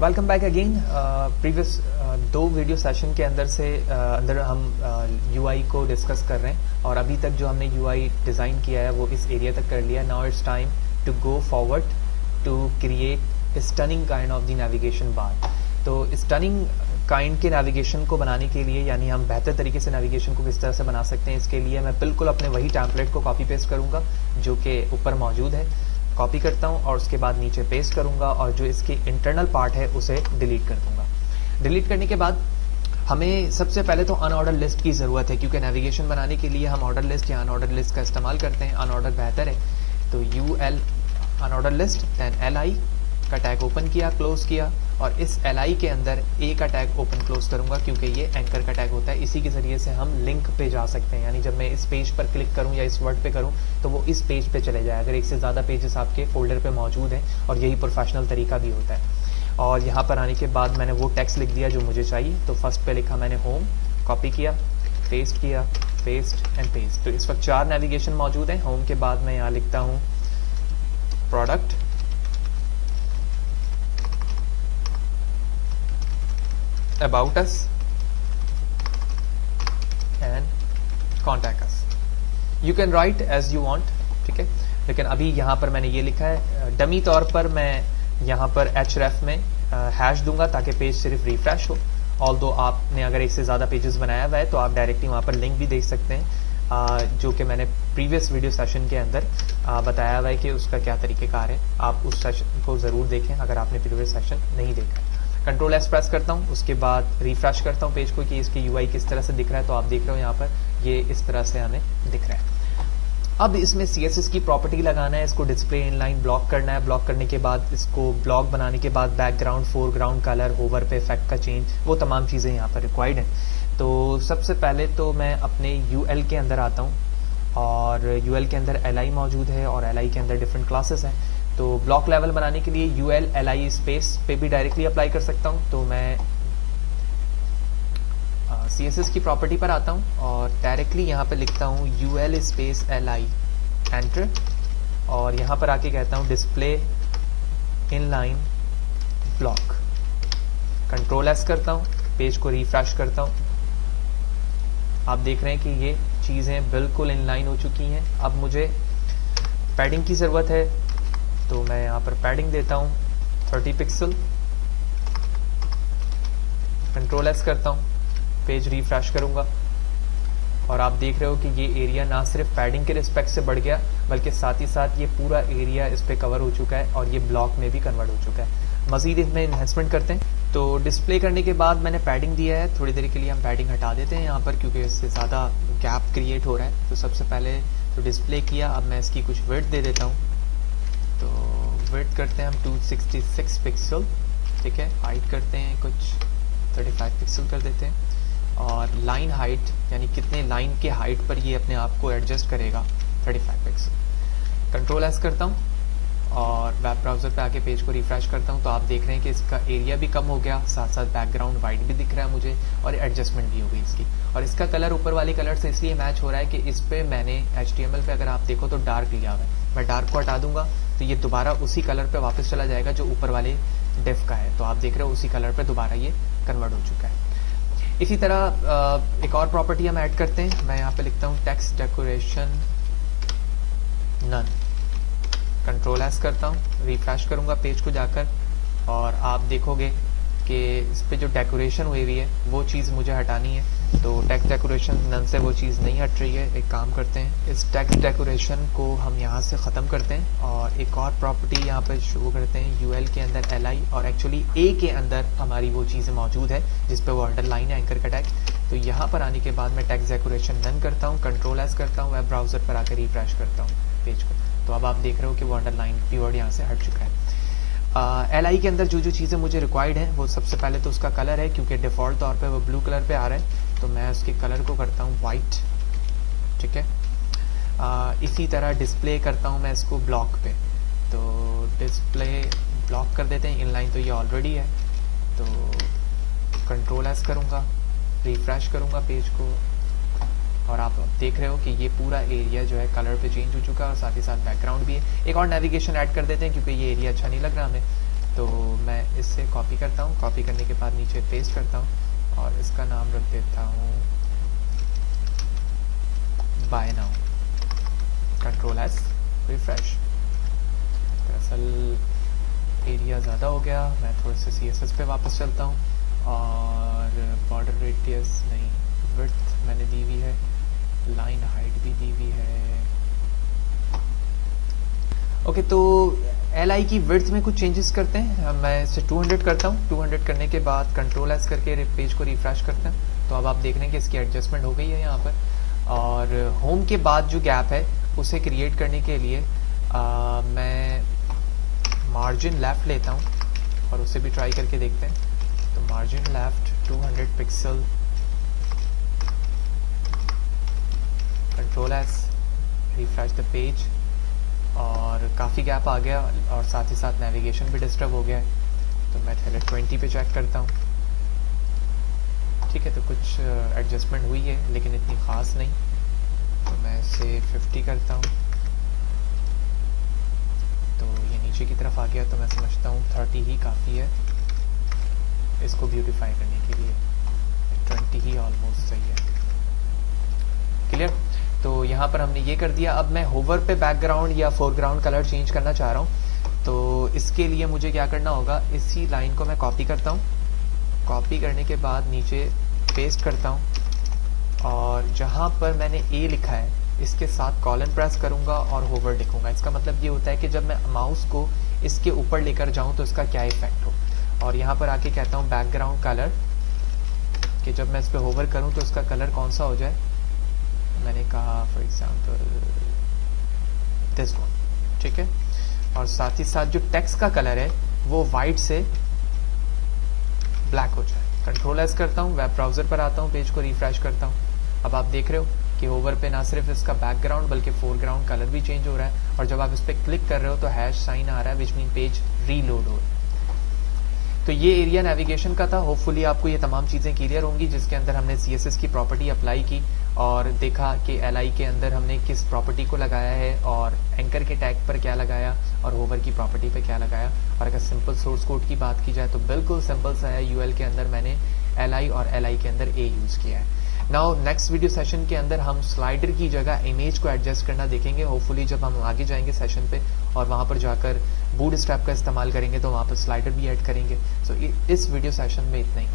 Welcome back again. Previous दो video session के अंदर हम यूआई को डिस्कस कर रहे हैं और अभी तक जो हमने यूआई डिज़ाइन किया है वो इस एरिया तक कर लिया। Now it's time to go forward to create stunning kind of the navigation bar. तो स्टनिंग काइंड के नेविगेशन को बनाने के लिए, यानी हम बेहतर तरीके से नेविगेशन को किस तरह से बना सकते हैं, इसके लिए मैं बिल्कुल अपने वही टेम्पलेट को कॉपी पेस्ट करूँगा जो कि ऊपर मौजूद है। कॉपी करता हूँ और उसके बाद नीचे पेस्ट करूँगा और जो इसकी इंटरनल पार्ट है उसे डिलीट कर दूँगा। डिलीट करने के बाद हमें सबसे पहले तो अनऑर्डर लिस्ट की ज़रूरत है, क्योंकि नेविगेशन बनाने के लिए हम ऑर्डर लिस्ट या अनऑर्डर लिस्ट का इस्तेमाल करते हैं। अनऑर्डर बेहतर है, तो UL unorder list, then LI का टैग ओपन किया, क्लोज किया, और इस LI के अंदर A का टैग ओपन क्लोज करूंगा क्योंकि ये एंकर का टैग होता है। इसी के ज़रिए से हम लिंक पे जा सकते हैं, यानी जब मैं इस पेज पर क्लिक करूं या इस वर्ड पे करूं तो वो इस पेज पे चले जाए, अगर एक से ज़्यादा पेजेस आपके फोल्डर पे मौजूद हैं, और यही प्रोफेशनल तरीका भी होता है। और यहाँ पर आने के बाद मैंने वो टेक्स्ट लिख दिया जो मुझे चाहिए। तो फर्स्ट पे लिखा मैंने होम, कॉपी किया, पेस्ट किया, पेस्ट एंड पेस्ट। तो इस वक्त 4 नेविगेशन मौजूद हैं। होम के बाद मैं यहाँ लिखता हूँ product, about us and contact us. You can write as you want, ठीक है। लेकिन अभी यहाँ पर मैंने ये लिखा है, डमी तौर पर मैं यहाँ पर href में हैश दूंगा ताकि पेज सिर्फ रिफ्रेश हो। ऑल्दो आपने अगर एक से ज़्यादा पेजेस बनाया हुआ है तो आप डायरेक्टली वहाँ पर लिंक भी देख सकते हैं, जो कि मैंने प्रीवियस वीडियो सेशन के अंदर बताया हुआ है कि उसका क्या तरीक़ेकार है। आप उस सेशन को ज़रूर देखें अगर आपने प्रीवियस सेशन नहीं देखा है। कंट्रोल एस प्रेस करता हूँ, उसके बाद रिफ्रेश करता हूँ पेज को कि इसकी यूआई किस तरह से दिख रहा है। तो आप देख रहे हो यहाँ पर ये इस तरह से हमें दिख रहा है। अब इसमें CSS की प्रॉपर्टी लगाना है, इसको डिस्प्ले इनलाइन ब्लॉक करना है। ब्लॉक करने के बाद इसको ब्लॉक बनाने के बाद बैकग्राउंड, फोरग्राउंड, कलर, होवर पे इफेक्ट का चेंज, वो तमाम चीज़ें यहाँ पर रिक्वायर्ड हैं। तो सबसे पहले तो मैं अपने UL के अंदर आता हूँ और UL के अंदर LI मौजूद है और LI के अंदर डिफरेंट क्लासेस हैं। तो ब्लॉक लेवल बनाने के लिए UL LI स्पेस पे भी डायरेक्टली अप्लाई कर सकता हूँ। तो मैं CSS की प्रॉपर्टी पर आता हूँ और डायरेक्टली यहाँ पे लिखता हूँ UL स्पेस LI एंटर, और यहाँ पर आके कहता हूँ display inline block. Control S करता हूँ, पेज को रिफ्रेश करता हूँ। आप देख रहे हैं कि ये चीज़ें बिल्कुल इनलाइन हो चुकी हैं। अब मुझे पैडिंग की ज़रूरत है, तो मैं यहाँ पर पैडिंग देता हूँ 30 पिक्सल। कंट्रोल एस करता हूँ, पेज रिफ्रेश करूँगा और आप देख रहे हो कि ये एरिया ना सिर्फ पैडिंग के रिस्पेक्ट से बढ़ गया बल्कि साथ ही साथ ये पूरा एरिया इस पे कवर हो चुका है और ये ब्लॉक में भी कन्वर्ट हो चुका है। मज़ीद इसमें इन्हेंसमेंट करते हैं। तो डिस्प्ले करने के बाद मैंने पैडिंग दिया है, थोड़ी देर के लिए हम पैडिंग हटा देते हैं यहाँ पर क्योंकि इससे ज़्यादा गैप क्रिएट हो रहा है। तो सबसे पहले तो डिस्प्ले किया, अब मैं इसकी कुछ विड्थ दे देता हूँ। तो विड्थ करते हैं हम 266 पिक्सल, ठीक है। हाइट करते हैं कुछ 35 पिक्सल कर देते हैं, और लाइन हाइट यानी कितने लाइन के हाइट पर ये अपने आप को एडजस्ट करेगा 35 पिक्सल। कंट्रोल एस करता हूँ और वेब ब्राउज़र पे आके पेज को रिफ्रेश करता हूँ। तो आप देख रहे हैं कि इसका एरिया भी कम हो गया, साथ साथ बैकग्राउंड वाइट भी दिख रहा है मुझे, और एडजस्टमेंट भी हो गई इसकी। और इसका कलर ऊपर वाली कलर से इसलिए मैच हो रहा है कि इस पर मैंने HTML पे अगर आप देखो तो डार्क लिया हुआ है। मैं डार्क को हटा दूंगा तो ये दोबारा उसी कलर पे वापस चला जाएगा जो ऊपर वाले डिफ का है। तो आप देख रहे हो उसी कलर पे दोबारा ये कन्वर्ट हो चुका है। इसी तरह एक और प्रॉपर्टी हम ऐड करते हैं। मैं यहाँ पे लिखता हूँ text decoration none. Control S करता हूँ, रिफ्रेश करूँगा पेज को जाकर, और आप देखोगे कि इस पे जो डेकोरेशन हुई हुई है वो चीज़ मुझे हटानी है। तो टेक्स्ट डेकोरेशन नन से वो चीज़ नहीं हट रही है। एक काम करते हैं, इस टेक्स्ट डेकोरेशन को हम यहाँ से ख़त्म करते हैं और एक और प्रॉपर्टी यहाँ पर शुरू करते हैं UL के अंदर LI, और एक्चुअली A के अंदर हमारी वो चीज़ें मौजूद है जिस पे वो अंडरलाइन है, एंकर का टैग। तो यहाँ पर आने के बाद मैं टेक्स्ट डेकोरेशन नन करता हूँ, कंट्रोल एस करता हूँ, वेब ब्राउज़र पर आकर रिफ्रेश करता हूँ पेज को। तो अब आप देख रहे हो कि वो अंडरलाइन कीवर्ड यहाँ से हट चुका है। LI के अंदर जो जो चीज़ें मुझे रिक्वायर्ड हैं वो सबसे पहले तो उसका कलर है, क्योंकि डिफ़ॉल्ट तौर पे वो ब्लू कलर पे आ रहा है। तो मैं उसके कलर को करता हूँ वाइट, ठीक है। इसी तरह डिस्प्ले करता हूँ मैं इसको ब्लॉक पे। तो डिस्प्ले ब्लॉक कर देते हैं, इनलाइन तो ये ऑलरेडी है। तो कंट्रोल एस करूँगा, रिफ्रेश करूँगा पेज को, और आप देख रहे हो कि ये पूरा एरिया जो है कलर पे चेंज हो चुका है और साथ ही साथ बैकग्राउंड भी है। एक और नेविगेशन ऐड कर देते हैं क्योंकि ये एरिया अच्छा नहीं लग रहा हमें। तो मैं इससे कॉपी करता हूँ, कॉपी करने के बाद नीचे पेस्ट करता हूँ और इसका नाम रख देता हूँ buy now, control S, refresh. दरअसल एरिया ज़्यादा हो गया, मैं थोड़े से CSS पे वापस चलता हूँ और बॉर्डर रेडियस नहीं, विड्थ मैंने दी हुई है, लाइन हाइट भी दी हुई है। ओके, तो LI की विड्थ में कुछ चेंजेस करते हैं। मैं इसे 200 करता हूँ। 200 करने के बाद कंट्रोल एस करके पेज को रिफ्रेश करते हैं, तो अब आप देख रहे हैं कि इसकी एडजस्टमेंट हो गई है यहाँ पर। और होम के बाद जो गैप है उसे क्रिएट करने के लिए मैं मार्जिन लेफ्ट लेता हूँ और उसे भी ट्राई करके देखते हैं। तो margin left 200 pixel, control S, refresh the page, और काफ़ी गैप आ गया और साथ ही साथ नेविगेशन भी डिस्टर्ब हो गया है। तो मैं पहले 20 पे चेक करता हूँ। ठीक है, तो कुछ एडजस्टमेंट हुई है लेकिन इतनी ख़ास नहीं, तो मैं इसे 50 करता हूँ। तो ये नीचे की तरफ आ गया, तो मैं समझता हूँ 30 ही काफ़ी है इसको ब्यूटीफाई करने के लिए। 20 ही ऑलमोस्ट सही है। क्लियर? तो यहाँ पर हमने ये कर दिया। अब मैं होवर पे बैकग्राउंड या फोरग्राउंड कलर चेंज करना चाह रहा हूँ, तो इसके लिए मुझे क्या करना होगा, इसी लाइन को मैं कॉपी करता हूँ, कॉपी करने के बाद नीचे पेस्ट करता हूँ और जहाँ पर मैंने A लिखा है इसके साथ कॉलन प्रेस करूँगा और होवर लिखूँगा। इसका मतलब ये होता है कि जब मैं माउस को इसके ऊपर लेकर जाऊँ तो इसका क्या इफेक्ट हो। और यहाँ पर आके कहता हूँ बैकग्राउंड कलर, कि जब मैं इस पर होवर करूँ तो इसका कलर कौन सा हो जाए। मैंने कहा फॉर एग्जांपल दिस वन, ठीक है। और साथ ही साथ जो टेक्स्ट का कलर है वो वाइट से ब्लैक हो जाए। कंट्रोल एस करता हूँ, वेब ब्राउजर पर आता हूँ, पेज को रिफ्रेश करता हूँ। अब आप देख रहे हो कि होवर पे ना सिर्फ इसका बैकग्राउंड बल्कि फोरग्राउंड कलर भी चेंज हो रहा है, और जब आप इस पर क्लिक कर रहे हो तो हैश साइन आ रहा है, विच मीन पेज रीलोड हो रहा है। तो ये एरिया नेविगेशन का था। होपफुली आपको ये तमाम चीज़ें क्लियर होंगी, जिसके अंदर हमने CSS की प्रॉपर्टी अप्लाई की और देखा कि LI के अंदर हमने किस प्रॉपर्टी को लगाया है और एंकर के टैग पर क्या लगाया और होवर की प्रॉपर्टी पे क्या लगाया। और अगर सिंपल सोर्स कोड की बात की जाए तो बिल्कुल सिंपल सा है। UL के अंदर मैंने LI और LI के अंदर A यूज़ किया है। नाउ नेक्स्ट वीडियो सेशन के अंदर हम स्लाइडर की जगह इमेज को एडजस्ट करना देखेंगे। होपफुली जब हम आगे जाएंगे सेशन पे और वहाँ पर जाकर बूटस्ट्रैप का इस्तेमाल करेंगे तो वहाँ पर स्लाइडर भी ऐड करेंगे। सो इस वीडियो सेशन में इतना ही।